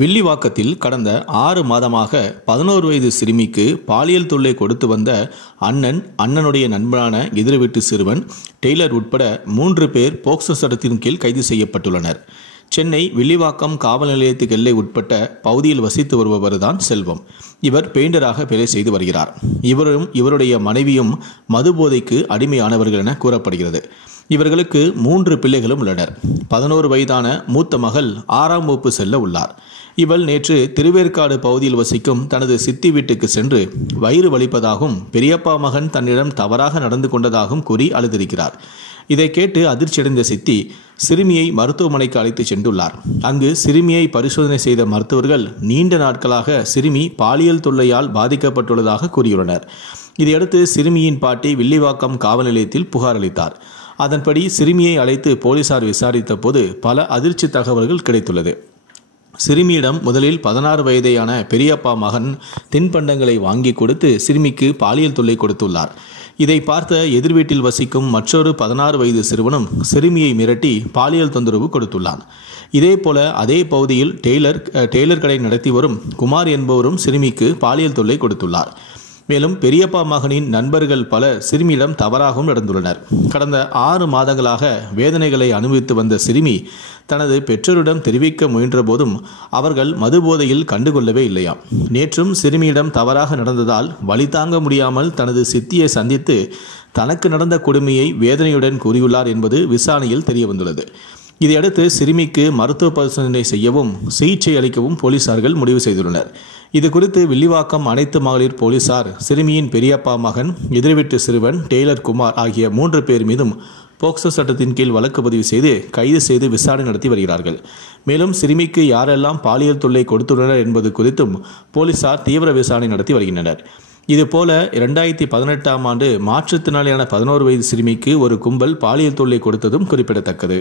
வில்லிவாக்கத்தில் கடந்த 6 மாதமாக 11 வயது சிறுமிக்கு பாலியல் தொல்லை கொடுத்து வந்த அண்ணனுடைய நண்பரான எதிர் வீட்டு சிறுவன் டெய்லர் உட்பட 3 பேர் போக்சோ சட்டத்தின் கீழ் கைது செய்யப்பட்டுள்ளனர். சென்னை வில்லிவாக்கம் காவல் நிலையத்துக்கு எல்லை உட்பட்ட பகுதியில் வசித்து வருபவர்தான் செல்வம். இவர் பெயிண்டராக வேலை செய்து வருகிறார். இவரும் இவருடைய மனைவியும் மதுபோதைக்கு அடிமையானவர்கள் என கூறப்படுகிறது. இவர்களுக்கு 3 பிள்ளைகளும் உள்ளனர். 11 வயதான மூத்த மகள் 6ஆம் வகுப்பு செல்ல உள்ளார். இவள் நேற்று திருவேற்காடு பகுதியில் வசிக்கும் தனது சித்தி வீட்டுக்கு சென்று வயிறு வலிப்பதாகவும் பெரியப்பா மகன் தன்னிடம் தவறாக நடந்து கொண்டதாகவும் கூறி அழுதிருக்கிறார். இதை கேட்டு அதிர்ச்சியடைந்த சித்தி சிறுமியை மருத்துவமனைக்கு அழைத்து சென்றுள்ளார். அங்கு சிறுமியை பரிசோதனை செய்த மருத்துவர்கள் நீண்ட நாட்களாக சிறுமி பாலியல் தொல்லையால் பாதிக்கப்பட்டுள்ளதாக கூறியுள்ளனர். இதையடுத்து சிறுமியின் பாட்டி வில்லிவாக்கம் காவல் நிலையத்தில் புகார் அளித்தார். அதன்படி சிறுமியை அழைத்து போலீசார் விசாரித்த போது பல அதிர்ச்சி தகவல்கள் கிடைத்துள்ளது. சிறுமியிடம் முதலில் 16 வயதேயான பெரியப்பா மகன் தின்பண்டங்களை வாங்கி கொடுத்து சிறுமிக்கு பாலியல் தொல்லை கொடுத்துள்ளார். இதை பார்த்த எதிர் வீட்டில் வசிக்கும் மற்றொரு 16 வயது சிறுவனும் சிறுமியை மிரட்டி பாலியல் தொந்தரவு கொடுத்துள்ளான். இதேபோல அதே பகுதியில் டெய்லர் கடை நடத்தி வரும் குமார் என்பவரும் சிறுமிக்கு பாலியல் தொல்லை கொடுத்துள்ளார். மேலும் பெரியப்பா மகனின் நண்பர்கள் பலர் சிறுமியிடம் தவறாகவும் நடந்துள்ளனர். கடந்த 6 மாதங்களாக வேதனைகளை அனுபவித்து வந்த சிறுமி தனது பெற்றோரிடம் தெரிவிக்க முயன்ற போதும் அவர்கள் மதுபோதையில் கண்டுகொள்ளவே இல்லையாம். நேற்றும் சிறுமியிடம் தவறாக நடந்ததால் வலி தாங்க முடியாமல் தனது சித்தியை சந்தித்து தனக்கு நடந்த கொடுமையை வேதனையுடன் கூறியுள்ளார் என்பது விசாரணையில் தெரியவந்துள்ளது. இதையடுத்து சிறுமிக்கு மருத்துவ பரிசோதனை செய்யவும் சிகிச்சை அளிக்கவும் போலீசார்கள் முடிவு செய்துள்ளனர். இது குறித்து வில்லிவாக்கம் அனைத்து மகளிர் போலீசார் சிறுமியின் பெரியப்பா மகன், எதிர்வீட்டு சிறுவன் டெய்லர் குமார் ஆகிய 3 பேர் மீதும் போக்சோ சட்டத்தின் கீழ் வழக்கு பதிவு செய்து கைது செய்து விசாரணை நடத்தி வருகிறார்கள். மேலும் சிறுமிக்கு யாரெல்லாம் பாலியல் தொல்லை கொடுத்துள்ளனர் என்பது குறித்தும் போலீசார் தீவிர விசாரணை நடத்தி வருகின்றனர். இதுபோல 2018ஆம் ஆண்டு மாற்றுத்திறனாளியான 11 வயது சிறுமிக்கு ஒரு கும்பல் பாலியல் தொல்லை கொடுத்ததும் குறிப்பிடத்தக்கது.